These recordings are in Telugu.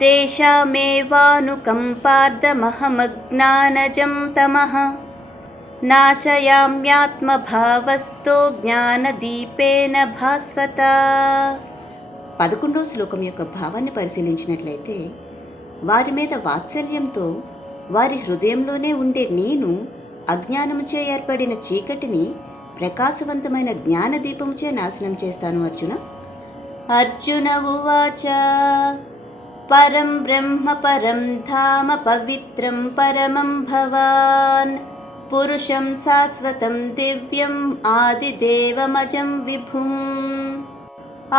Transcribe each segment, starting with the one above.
తేషామేవానుకంపార్థమహమజ్ఞానజం తమః నాశయామ్యాత్మభావస్థో జ్ఞానదీపేన భాస్వత. 11వ శ్లోకం యొక్క భావాన్ని పరిశీలించినట్లయితే, వారి మీద వాత్సల్యంతో వారి హృదయంలోనే ఉండే నేను అజ్ఞానముచే ఏర్పడిన చీకటిని ప్రకాశవంతమైన జ్ఞానదీపముచే నాశనం చేస్తాను అర్జున. అర్జున ఉవాచ పరం బ్రహ్మ పరం ధామ పవిత్రం పరమం భవాన్ పురుషం శాశ్వతం దివ్యం ఆదిదేవమజం విభుం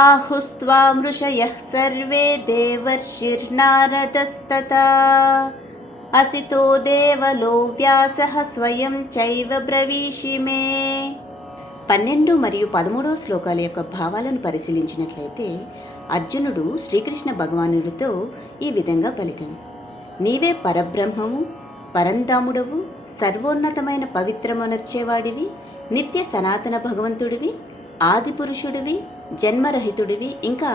ఆహుస్త్వాం ఋషయః సర్వే దేవర్షిర్నారదస్తతా అసితో దేవలో వ్యాసః స్వయం చైవ బ్రవీషి మే. 12 మరియు 13వ శ్లోకాల యొక్క భావాలను పరిశీలించినట్లయితే, అర్జునుడు శ్రీకృష్ణ భగవానుడితో ఈ విధంగా పలికెను: నీవే పరబ్రహ్మము, పరంధాముడవు, సర్వోన్నతమైన పవిత్రమునర్చేవాడివి, నిత్య సనాతన భగవంతుడివి, ఆదిపురుషుడివి, జన్మరహితుడివి, ఇంకా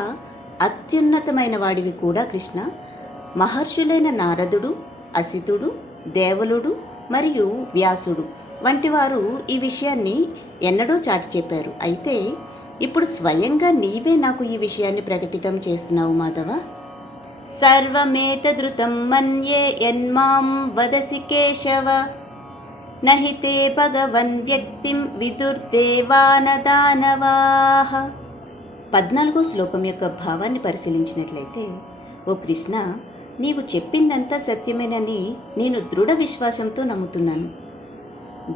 అత్యున్నతమైన వాడివి కూడా కృష్ణ. మహర్షులైన నారదుడు, అసితుడు, దేవలుడు మరియు వ్యాసుడు వంటి వారు ఈ విషయాన్ని ఎన్నడూ చాటి చెప్పారు. అయితే ఇప్పుడు స్వయంగా నీవే నాకు ఈ విషయాన్ని ప్రకటితం చేస్తున్నావు మాధవ. సర్వమేతదృతం మన్యే యన్మాం వదసి కేశవ నహి తే భగవన్ వ్యక్తిం విదుర్దేవానదానవాః. 14వ శ్లోకం యొక్క భావాన్ని పరిశీలించినట్లయితే, ఓ కృష్ణ, నీవు చెప్పిందంతా సత్యమేనని నేను దృఢ విశ్వాసంతో నమ్ముతున్నాను.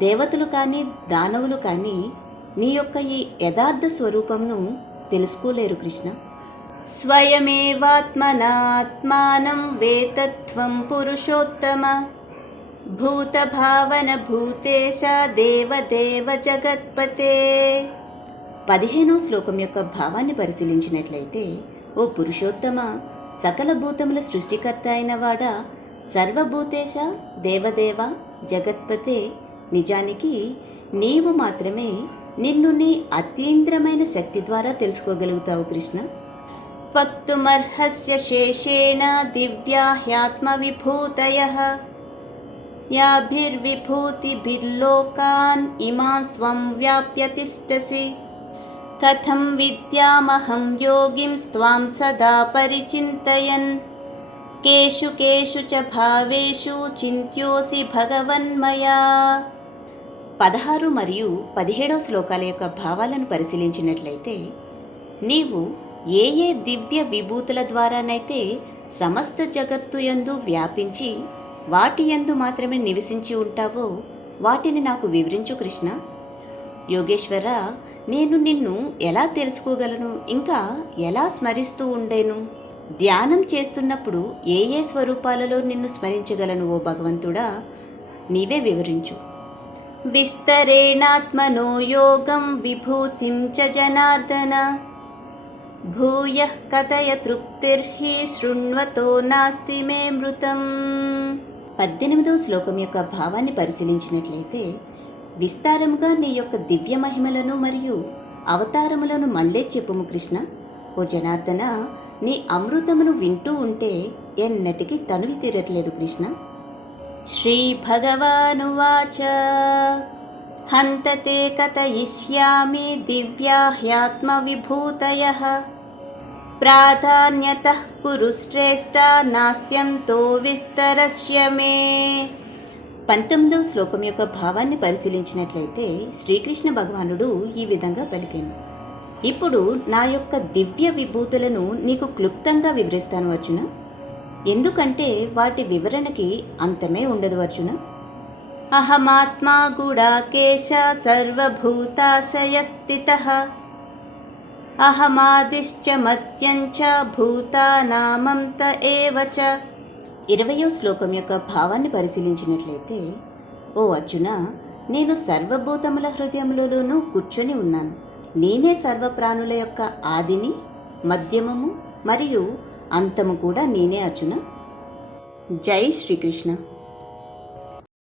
దేవతలు కానీ దానవులు కానీ నీ యొక్క ఈ యథార్థ స్వరూపంను తెలుసుకోలేరు కృష్ణ. స్వయమేవాత్మనాత్మానం వేతత్వం పురుషోత్తమ భూతభావన భూతేశ దేవదేవ జగత్పతే. 15వ శ్లోకం యొక్క భావాన్ని పరిశీలించినట్లయితే, ఓ పురుషోత్తమ, సకల భూతముల సృష్టికర్త అయిన వాడా, సర్వభూతేశ దేవదేవ జగత్పతే, నిజానికి నీవు మాత్రమే నిన్ను నీ అతీంద్రమైన శక్తి ద్వారా తెలుసుకోగలుగుతావు కృష్ణ. వక్తుమర్హస్య శేషేణ దివ్యా హ్యాత్మ విభూతయః యాభిర్విభూతిభిర్లోకాన్ ఇమాన్ స్వం వ్యాప్య తిష్టసి కథం విద్యామహం యోగిం స్త్వాం సదా పరిచింతయన్ కేషు కేషు చ భావేషు చింత్యోసి భగవన్మయా. 16 మరియు 17వ శ్లోకాల యొక్క భావాలను పరిశీలించినట్లయితే, నీవు ఏ ఏ దివ్య విభూతుల ద్వారానైతే సమస్త జగత్తు యందు వ్యాపించి వాటి యందు మాత్రమే నివసించి ఉంటావో వాటిని నాకు వివరించు కృష్ణ. యోగేశ్వర, నేను నిన్ను ఎలా తెలుసుకోగలను, ఇంకా ఎలా స్మరిస్తూ ఉండేను? ధ్యానం చేస్తున్నప్పుడు ఏ ఏ స్వరూపాలలో నిన్ను స్మరించగలను ఓ భగవంతుడా, నీవే వివరించు. విస్తరేణాత్మనో యోగం విభూతిం చ జనార్దన భూయః కథయ తృప్తిర్హి శృణ్వతో నాస్తి మే మృతం. 18వ శ్లోకం యొక్క భావాన్ని పరిశీలించినట్లయితే, విస్తారముగా నీ యొక్క దివ్య మహిమలను మరియు అవతారములను మళ్ళీ చెప్పుము కృష్ణ. ఓ జనార్దన, నీ అమృతమును వింటూ ఉంటే ఎన్నటికీ తనువి తీరట్లేదు కృష్ణ. శ్రీ భగవానువాచ హంతతే కథయిష్యామి దివ్యా హ్యాత్మ విభూతయః ప్రాధాన్యతః కురు శ్రేష్ఠ నాస్త్యంతో విస్తరస్య మే. 19వ శ్లోకం యొక్క భావాన్ని పరిశీలించినట్లయితే, శ్రీకృష్ణ భగవానుడు ఈ విధంగా పలికాను: ఇప్పుడు నా యొక్క దివ్య విభూతులను నీకు క్లుప్తంగా వివరిస్తాను అర్జున. ఎందుకంటే వాటి వివరణకి అంతమే ఉండదు అర్జున. అహమాత్మా గుడాకేశ సర్వభూతాశయస్థితః అహమాదిశ్చ మధ్యంచ భూతానామంత ఏవ చ. 20వ శ్లోకం యొక్క భావాన్ని పరిశీలించినట్లయితే, ఓ అర్జున, నేను సర్వభూతముల హృదయములలోనూ కూర్చొని ఉన్నాను. నేనే సర్వప్రాణుల యొక్క ఆదిని, మధ్యమము మరియు అంతము కూడా నేనే అర్జున. జై శ్రీకృష్ణ.